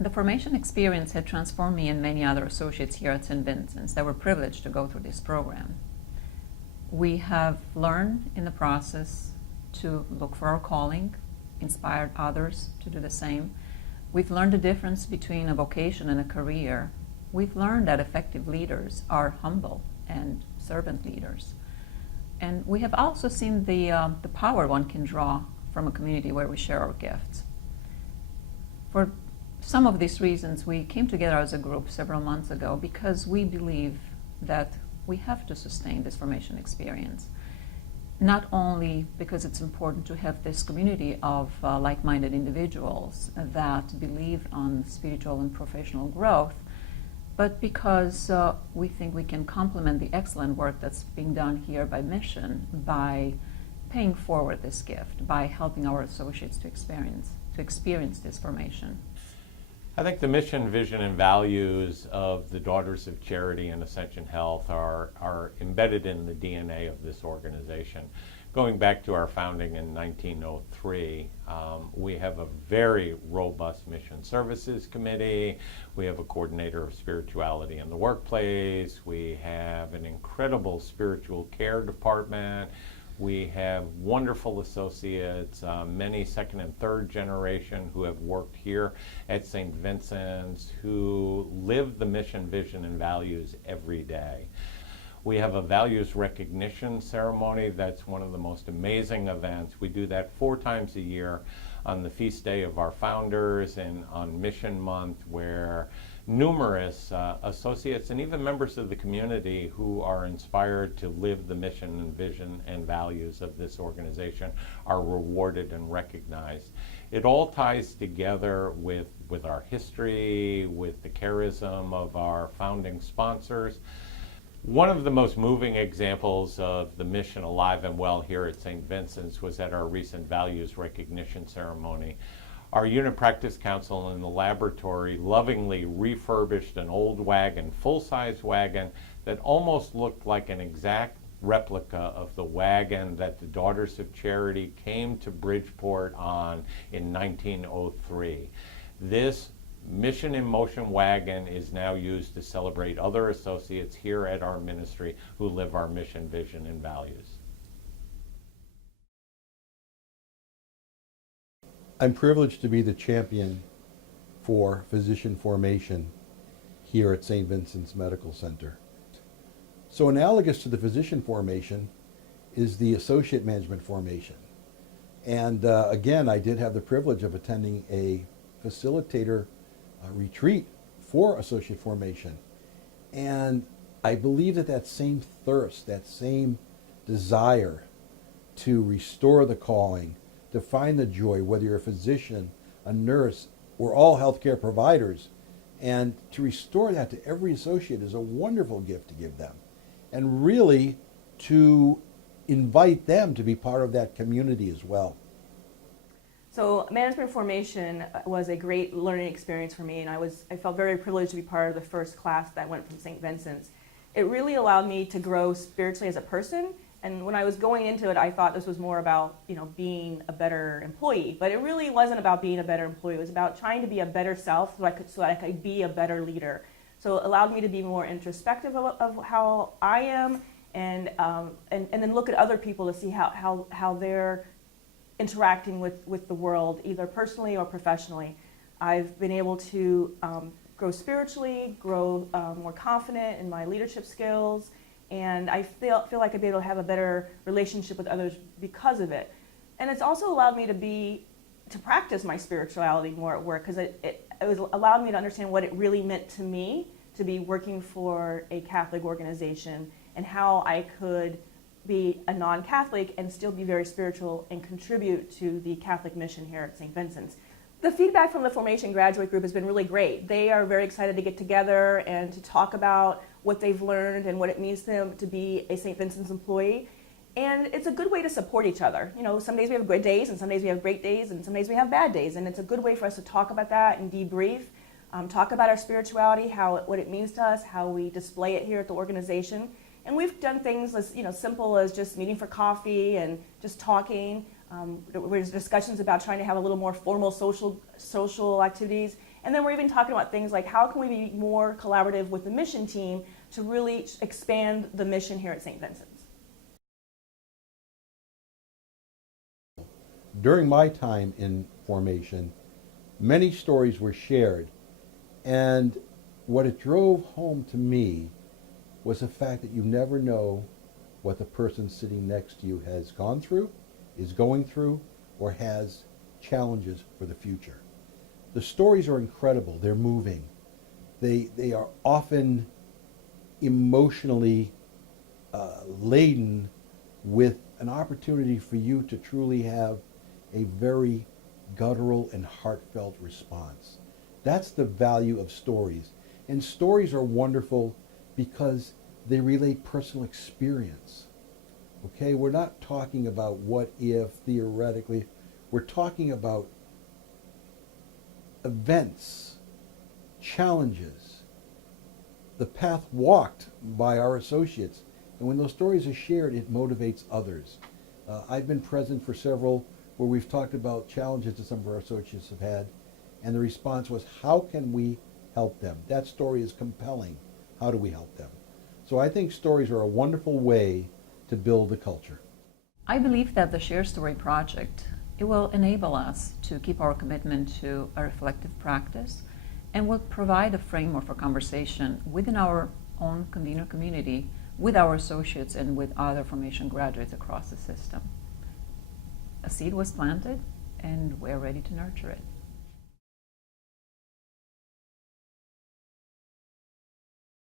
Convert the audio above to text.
The formation experience had transformed me and many other associates here at St. Vincent's that were privileged to go through this program. We have learned in the process to look for our calling, inspired others to do the same. We've learned the difference between a vocation and a career. We've learned that effective leaders are humble and servant leaders. And we have also seen the power one can draw from a community where we share our gifts. For some of these reasons, we came together as a group several months ago because we believe that we have to sustain this formation experience. Not only because it's important to have this community of like-minded individuals that believe on spiritual and professional growth, but because we think we can complement the excellent work that's being done here by Mission by paying forward this gift, by helping our associates to experience this formation. I think the mission, vision, and values of the Daughters of Charity and Ascension Health are embedded in the DNA of this organization. Going back to our founding in 1903, we have a very robust mission services committee. We have a coordinator of spirituality in the workplace. We have an incredible spiritual care department. We have wonderful associates, many second and third generation who have worked here at St. Vincent's, who live the mission, vision, and values every day. We have a values recognition ceremony that's one of the most amazing events. We do that 4 times a year on the feast day of our founders and on Mission Month, where numerous associates and even members of the community who are inspired to live the mission and vision and values of this organization are rewarded and recognized. It all ties together with our history, with the charism of our founding sponsors. One of the most moving examples of the mission alive and well here at St. Vincent's was at our recent values recognition ceremony. Our unit practice council in the laboratory lovingly refurbished an old wagon, full-size wagon, that almost looked like an exact replica of the wagon that the Daughters of Charity came to Bridgeport on in 1903. This Mission in Motion wagon is now used to celebrate other associates here at our ministry who live our mission, vision, and values. I'm privileged to be the champion for physician formation here at St. Vincent's Medical Center. So analogous to the physician formation is the associate management formation. And again, I did have the privilege of attending a facilitator retreat for associate formation. And I believe that same thirst, that same desire to restore the calling, to find the joy, whether you're a physician, a nurse, we're all healthcare providers, and to restore that to every associate is a wonderful gift to give them. And really to invite them to be part of that community as well. So management formation was a great learning experience for me, and I felt very privileged to be part of the first class that went from St. Vincent's. It really allowed me to grow spiritually as a person, and when I was going into it, I thought this was more about, being a better employee, but it really wasn't about being a better employee. It was about trying to be a better self so that I could be a better leader. So it allowed me to be more introspective of how I am, and then look at other people to see how they're interacting with the world, either personally or professionally. I've been able to grow spiritually, grow more confident in my leadership skills, and I feel like I've been able to have a better relationship with others because of it. And it's also allowed me to practice my spirituality more at work, because it allowed me to understand what it really meant to me to be working for a Catholic organization, and how I could be a non-Catholic and still be very spiritual and contribute to the Catholic mission here at St. Vincent's. The feedback from the Formation Graduate Group has been really great. They are very excited to get together and to talk about what they've learned and what it means to them to be a St. Vincent's employee. And it's a good way to support each other. Some days we have good days, and some days we have great days, and some days we have bad days. And it's a good way for us to talk about that and debrief, talk about our spirituality, what it means to us, how we display it here at the organization. And we've done things as simple as just meeting for coffee and just talking. There's discussions about trying to have a little more formal social activities. And then we're even talking about things like how can we be more collaborative with the mission team to really expand the mission here at St. Vincent's. During my time in formation, many stories were shared, and what it drove home to me was the fact that you never know what the person sitting next to you has gone through, is going through, or has challenges for the future. The stories are incredible. They're moving. They are often emotionally laden with an opportunity for you to truly have a very guttural and heartfelt response. That's the value of stories. And stories are wonderful because they relate personal experience. Okay, we're not talking about what if, theoretically. We're talking about events, challenges, the path walked by our associates. And when those stories are shared, it motivates others. I've been present for several where we've talked about challenges that some of our associates have had, and the response was, how can we help them? That story is compelling. How do we help them? So I think stories are a wonderful way to build a culture. I believe that the Share Story project, it will enable us to keep our commitment to a reflective practice and will provide a framework for conversation within our own convener community, with our associates and with other formation graduates across the system. A seed was planted and we're ready to nurture it.